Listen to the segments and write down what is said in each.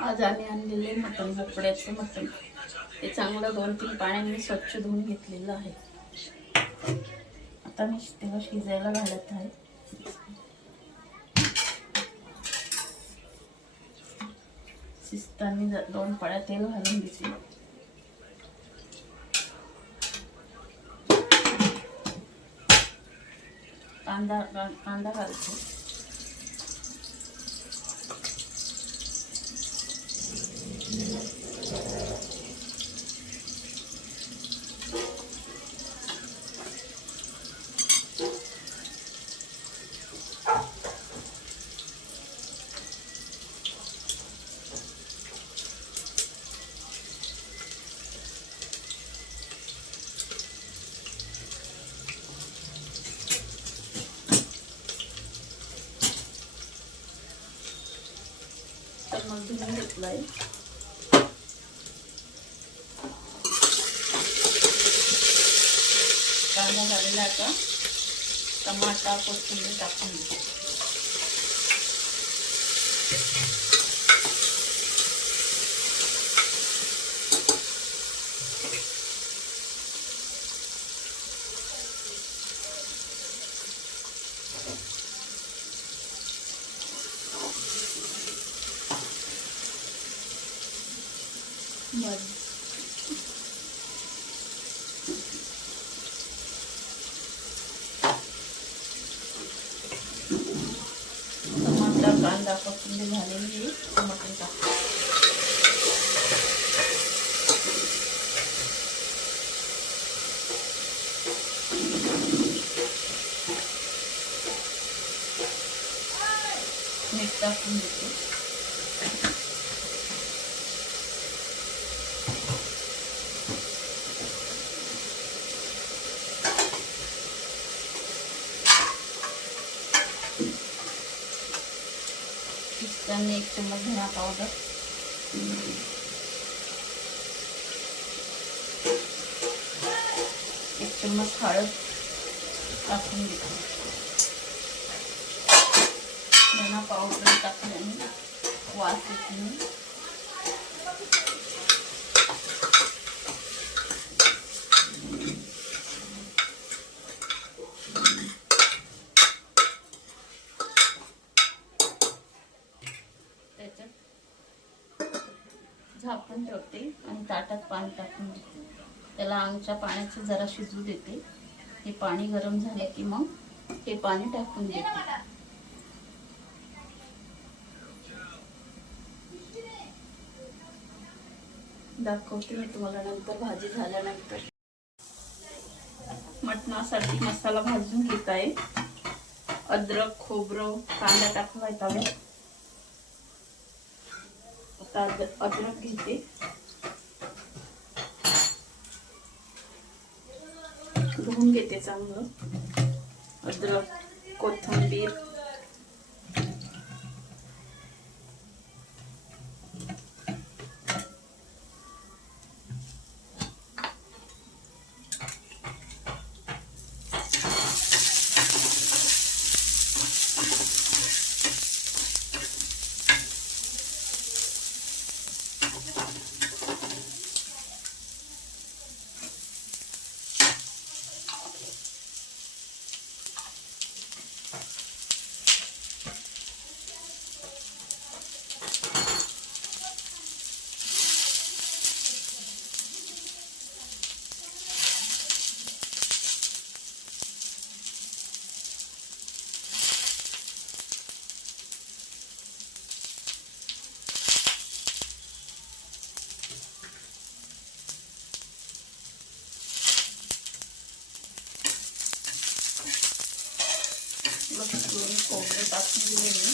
आज आम्ही आणलेले मटण, बोकड्याचे मटण. ते चांगलं 2-3 पाण्याने स्वच्छ धुवून घेतलेलं आहे. आता मी त्याला शिजायला घालत आहे. शिजताना 2 पळ्या तेल घालून घेतले. कांदा घालतो. तर मग धुवून घेतलाय. कांदा झालेला. आता टमाटा, कोथिंबीर टाकून घेतो. टमाटा, कांदा, कोथिंबीर झालेली टमाटर टाकतो. मीठ टाकून देतो. शिजताना 1 चम्मच धना पावडर, 1 चम्मच हळद टाकून घेतो. धना पावडर टाकल्याने वास येत नाही. झाकून ठेवते आणि ताटात पाणी टाकून देते. त्याला आमच्या पाण्याचं जरा शिजू देते. हे पाणी गरम झालं की मग हे पाणी टाकून देते. दाखवते मी तुम्हाला नंतर भाजी झाल्यानंतर. मटणासाठी मसाला भाजून घेत आहे. अद्रक, खोबरं, कांदा टाकलाय तव्यात. आता अद्रक घेते. धुवून घेते चांगलं. अद्रक, कोथिंबीर, लसूण, खोबरं टाकून दिले मी.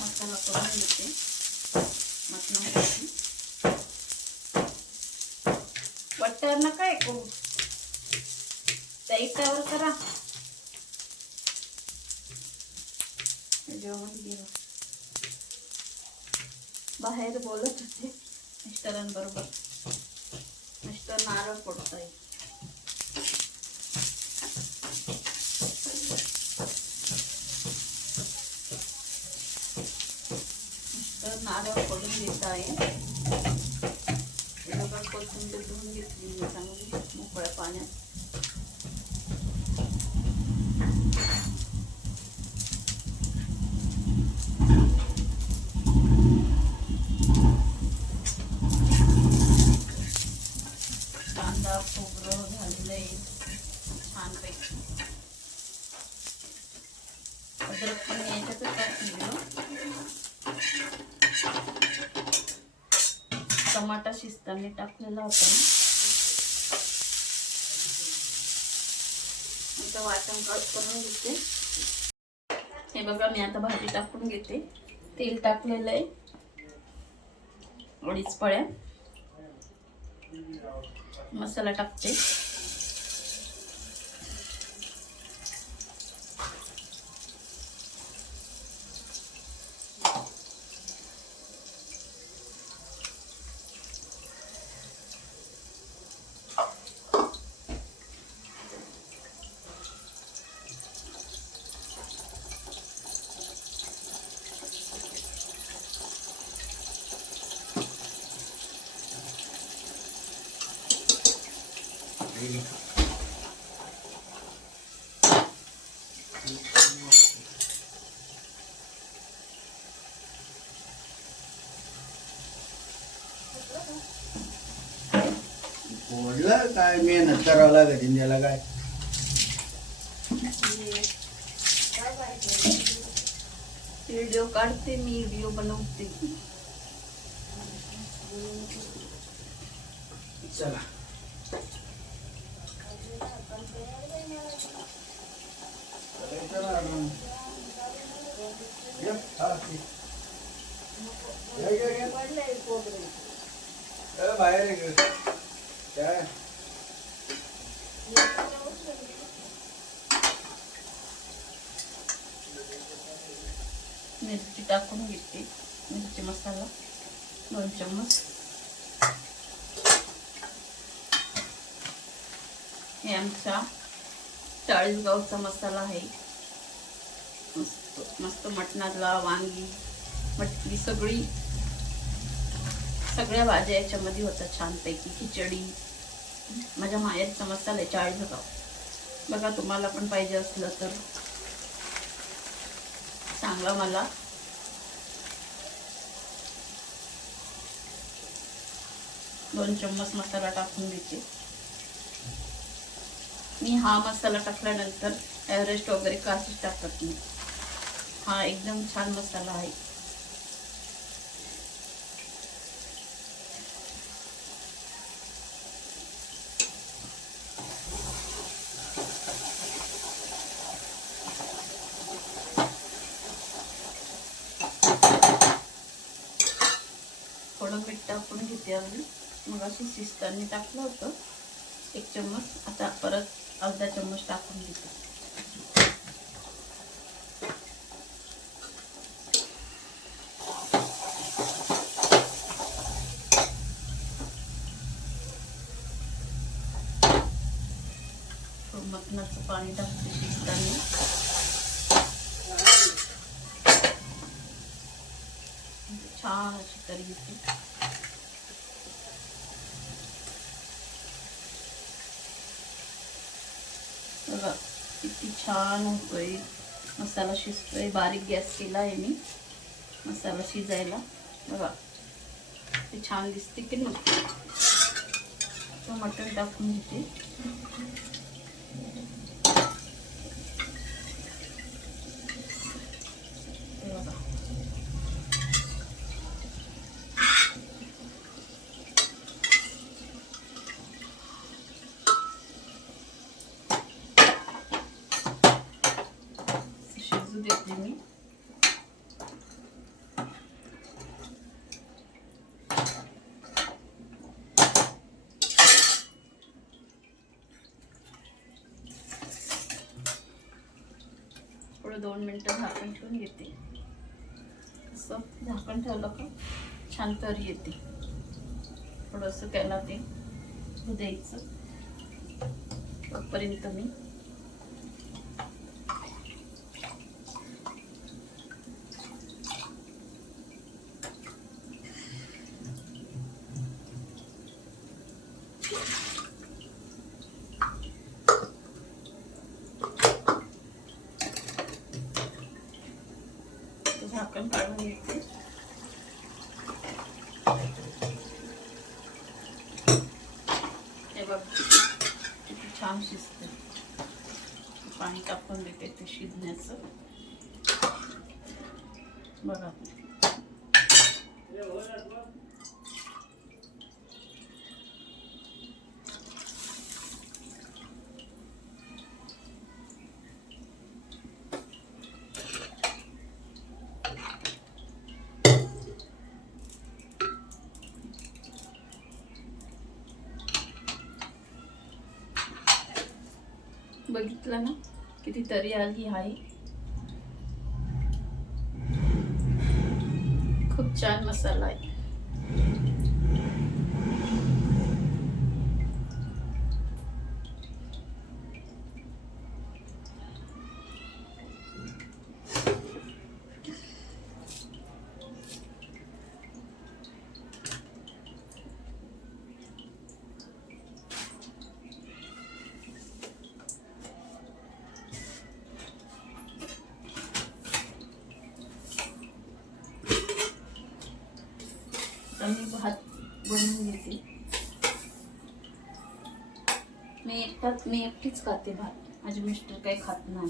मसाला करून घेते मटणासाठी. वाट्यावर नका आहे करू, त्या करा. जेवण गेलं. बाहेर बोलत होते मिस्टरांबरोबर. मिस्टर नारळ फोडत आहे. नारळ फोडून घेत आहे. बघा कोथिंबीर धुवून घेतली मी चांगली मोकळ्या पाण्यात. कांदा खोबरं झालेलं आहे छानपैकी. अद्रक पण याच्यातच टाकलेलं. टमाटा शिजताना टाकलेला होता ना. आता वाटण करून घेते. हे बघा मी आता भाजी टाकून घेते. तेल टाकलेलं आहे 2 पळ्या. मसाला टाकते. बोललं काय मेहनत करावं लागत त्याला काय. व्हिडिओ काढते मी, व्हिडिओ बनवते. चला बाहेर काय मिरची टाकून घेते. मिरची मसाला 2 चम्मच. हे आमचा 40 गावचा मसाला आहे. मस्त मस्त मटणाला वांगी मटकी सगळ्या भाज्या याच्यामध्ये होतात छानपैकी. खिचडी माझ्या माहेरचा मसाला आहे 40 गाव. बघा तुम्हाला पण पाहिजे असलं तर सांगा मला. दोन चम्मच मसाला टाकून देते मी. हा मसाला टाकल्यानंतर एव्हरेस्ट वगैरे काहीच टाकत नाही. हा एकदम छान मसाला आहे. थोडं मीठ टाकून घेते आम्ही. मग अशी शिजताना टाकलं होतं 1 चम्मच. आता परत अर्धा चम्मच टाकून घेते. मटणाचं पाणी टाकते शिजताना. छान अशी तरी येते. बघा किती छान होतोय. मसाला शिजतोय. बारीक गॅस केला आहे मी मसाला शिजायला. बघा ते छान दिसते की नाही. मटण टाकून घेते. शिजू देते मी. थोडं 2 मिनिटं झाकण ठेवून घेते. असं झाकण ठेवलं का छान तरी येते. थोडंसं त्याला ते द्यायचं. तोपर्यंत मी झाकण काढून घेते. हे बघ किती छान शिजते. पाणी टाकून देते ते शिजण्याचं. बघा बघितलं ना किती तरी आली आहे. खूप छान मसाला आहे. मी भात बनवून घेते. मी एकटीच खाते भात. माझे मिस्टर काही खात नाही,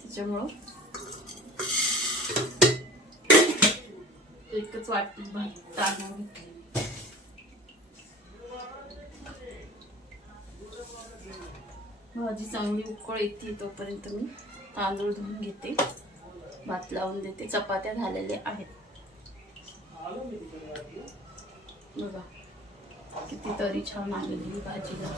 त्याच्यामुळं एकच वाटी भात तांदूळ घेतले. भाजी चांगली उकळ येते तोपर्यंत मी तांदूळ धुवून घेते, भात लावून देते. चपात्या झालेल्या आहेत. बघा किती तरी छान आलेली भाजीला.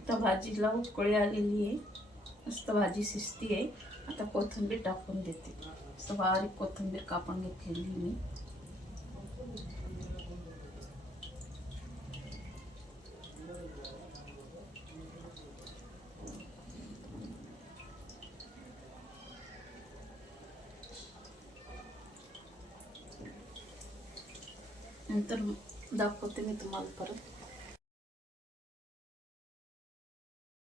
आता भाजीला उकळी आलेली आहे. मस्त भाजी शिजती आहे. आता कोथिंबीर टाकून देते. मस्त बारीक कोथिंबीर कापून घेतलेली मी. नंतर दाखवते मी तुम्हाला परत.